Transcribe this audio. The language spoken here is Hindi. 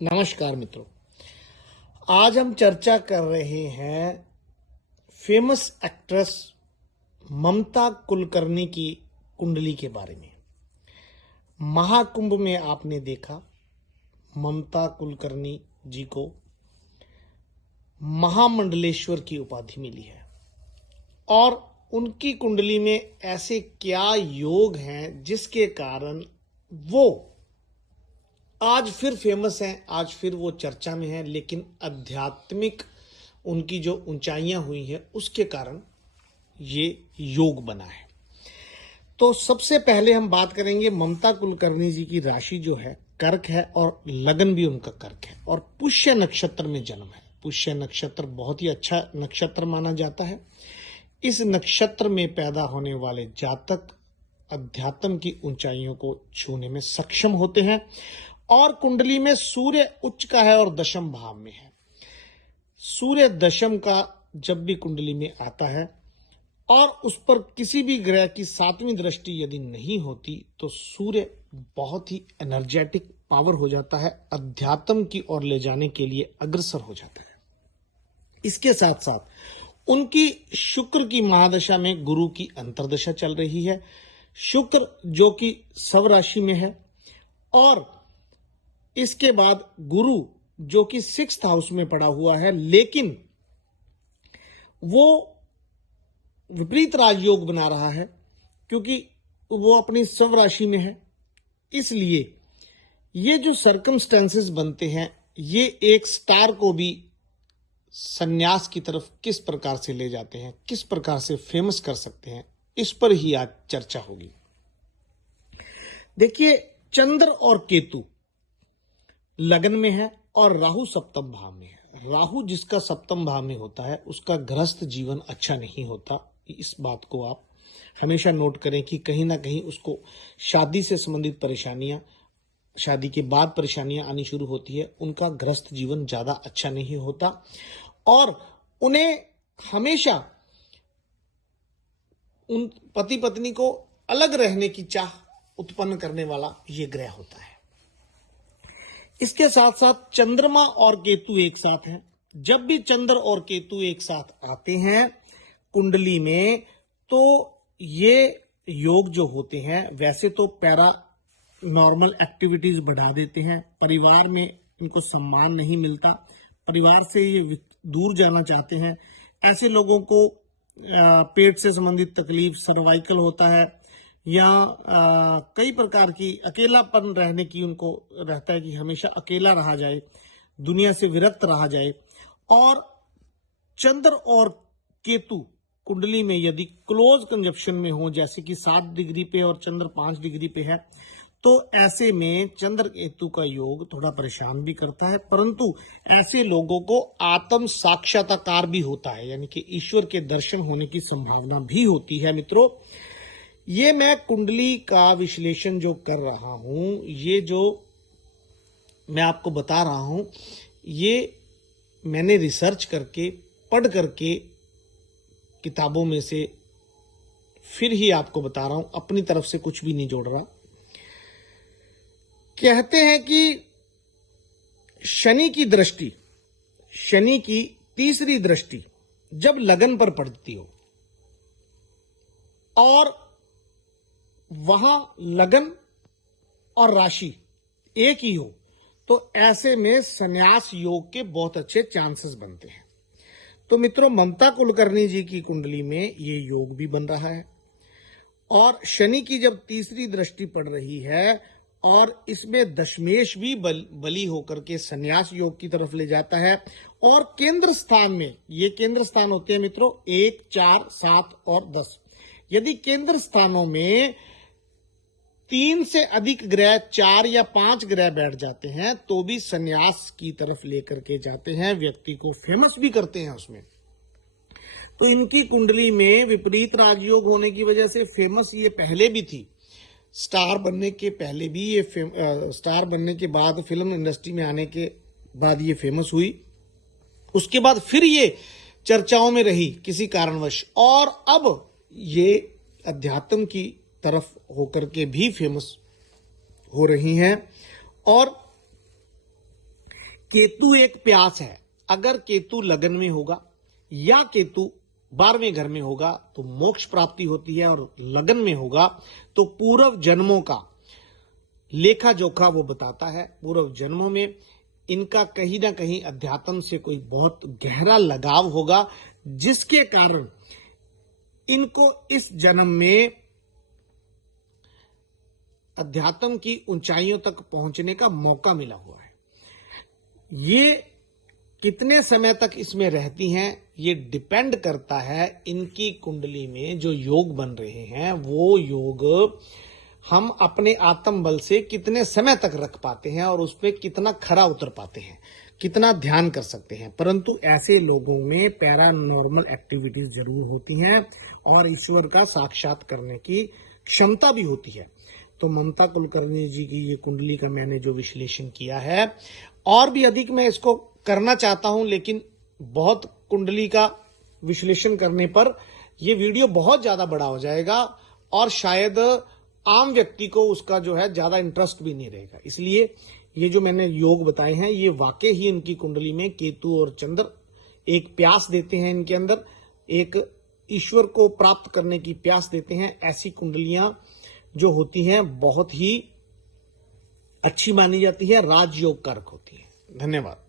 नमस्कार मित्रों। आज हम चर्चा कर रहे हैं फेमस एक्ट्रेस ममता कुलकर्णी की कुंडली के बारे में। महाकुंभ में आपने देखा ममता कुलकर्णी जी को महामंडलेश्वर की उपाधि मिली है और उनकी कुंडली में ऐसे क्या योग हैं जिसके कारण वो आज फिर फेमस हैं, आज फिर वो चर्चा में है। लेकिन आध्यात्मिक उनकी जो ऊंचाइयां हुई हैं उसके कारण ये योग बना है। तो सबसे पहले हम बात करेंगे ममता कुलकर्णी जी की राशि जो है कर्क है और लगन भी उनका कर्क है और पुष्य नक्षत्र में जन्म है। पुष्य नक्षत्र बहुत ही अच्छा नक्षत्र माना जाता है। इस नक्षत्र में पैदा होने वाले जातक अध्यात्म की ऊंचाइयों को छूने में सक्षम होते हैं और कुंडली में सूर्य उच्च का है और दशम भाव में है। सूर्य दशम का जब भी कुंडली में आता है और उस पर किसी भी ग्रह की 7वीं दृष्टि यदि नहीं होती तो सूर्य बहुत ही एनर्जेटिक पावर हो जाता है, अध्यात्म की ओर ले जाने के लिए अग्रसर हो जाता है। इसके साथ साथ उनकी शुक्र की महादशा में गुरु की अंतर्दशा चल रही है। शुक्र जो कि सव राशि में है और इसके बाद गुरु जो कि 6th हाउस में पड़ा हुआ है, लेकिन वो विपरीत राजयोग बना रहा है क्योंकि वो अपनी स्व राशि में है। इसलिए ये जो सर्कमस्टेंसेस बनते हैं ये एक स्टार को भी संन्यास की तरफ किस प्रकार से ले जाते हैं, किस प्रकार से फेमस कर सकते हैं, इस पर ही आज चर्चा होगी। देखिए, चंद्र और केतु लगन में है और राहु सप्तम भाव में है। राहु जिसका सप्तम भाव में होता है उसका गृहस्थ जीवन अच्छा नहीं होता। इस बात को आप हमेशा नोट करें कि कहीं ना कहीं उसको शादी से संबंधित परेशानियां, शादी के बाद परेशानियां आनी शुरू होती है। उनका गृहस्थ जीवन ज्यादा अच्छा नहीं होता और उन्हें हमेशा उन पति पत्नी को अलग रहने की चाह उत्पन्न करने वाला ये ग्रह होता है। इसके साथ साथ चंद्रमा और केतु एक साथ हैं। जब भी चंद्र और केतु एक साथ आते हैं कुंडली में तो ये योग जो होते हैं वैसे तो पैरा नॉर्मल एक्टिविटीज बढ़ा देते हैं। परिवार में इनको सम्मान नहीं मिलता, परिवार से ये दूर जाना चाहते हैं। ऐसे लोगों को पेट से संबंधित तकलीफ, सर्वाइकल होता है या कई प्रकार की अकेलापन रहने की उनको रहता है कि हमेशा अकेला रहा जाए, दुनिया से विरक्त रहा जाए। और चंद्र और केतु कुंडली में यदि क्लोज कंजप्शन में हो, जैसे कि 7 डिग्री पे और चंद्र 5 डिग्री पे है, तो ऐसे में चंद्र केतु का योग थोड़ा परेशान भी करता है, परंतु ऐसे लोगों को आत्म साक्षात्कार भी होता है, यानी कि ईश्वर के दर्शन होने की संभावना भी होती है। मित्रों, ये मैं कुंडली का विश्लेषण जो कर रहा हूं, ये जो मैं आपको बता रहा हूं, ये मैंने रिसर्च करके, पढ़ करके किताबों में से फिर ही आपको बता रहा हूं, अपनी तरफ से कुछ भी नहीं जोड़ रहा। कहते हैं कि शनि की दृष्टि, शनि की तीसरी दृष्टि जब लगन पर पड़ती हो और वहां लगन और राशि एक ही हो तो ऐसे में संन्यास योग के बहुत अच्छे चांसेस बनते हैं। तो मित्रों, ममता कुलकर्णी जी की कुंडली में ये योग भी बन रहा है और शनि की जब तीसरी दृष्टि पड़ रही है और इसमें दशमेश भी बली होकर के संन्यास योग की तरफ ले जाता है। और केंद्र स्थान में, ये केंद्र स्थान होते हैं मित्रों 1, 4, 7 और 10। यदि केंद्र स्थानों में 3 से अधिक ग्रह, 4 या 5 ग्रह बैठ जाते हैं तो भी संन्यास की तरफ लेकर के जाते हैं, व्यक्ति को फेमस भी करते हैं उसमें। तो इनकी कुंडली में विपरीत राजयोग होने की वजह से फेमस ये पहले भी थी। स्टार बनने के पहले भी ये स्टार बनने के बाद, फिल्म इंडस्ट्री में आने के बाद ये फेमस हुई। उसके बाद फिर ये चर्चाओं में रही किसी कारणवश और अब ये अध्यात्म की तरफ होकर के भी फेमस हो रही हैं। और केतु एक प्यास है। अगर केतु लगन में होगा या केतु 12वें घर में होगा तो मोक्ष प्राप्ति होती है, और लगन में होगा तो पूर्व जन्मों का लेखा जोखा वो बताता है। पूर्व जन्मों में इनका कहीं ना कहीं अध्यात्म से कोई बहुत गहरा लगाव होगा, जिसके कारण इनको इस जन्म में अध्यात्म की ऊंचाइयों तक पहुंचने का मौका मिला हुआ है। ये कितने समय तक इसमें रहती हैं, ये डिपेंड करता है इनकी कुंडली में जो योग बन रहे हैं, वो योग हम अपने आत्म बल से कितने समय तक रख पाते हैं और उस पर कितना खरा उतर पाते हैं, कितना ध्यान कर सकते हैं। परंतु ऐसे लोगों में पैरानॉर्मल एक्टिविटीज जरूर होती हैं और ईश्वर का साक्षात करने की क्षमता भी होती है। तो ममता कुलकर्णी जी की ये कुंडली का मैंने जो विश्लेषण किया है, और भी अधिक मैं इसको करना चाहता हूं, लेकिन बहुत कुंडली का विश्लेषण करने पर यह वीडियो बहुत ज्यादा बड़ा हो जाएगा और शायद आम व्यक्ति को उसका जो है ज्यादा इंटरेस्ट भी नहीं रहेगा। इसलिए ये जो मैंने योग बताए हैं, ये वाकई ही इनकी कुंडली में केतु और चंद्र एक प्यास देते हैं, इनके अंदर एक ईश्वर को प्राप्त करने की प्यास देते हैं। ऐसी कुंडलियां जो होती हैं बहुत ही अच्छी मानी जाती है, राजयोग कारक होती है। धन्यवाद।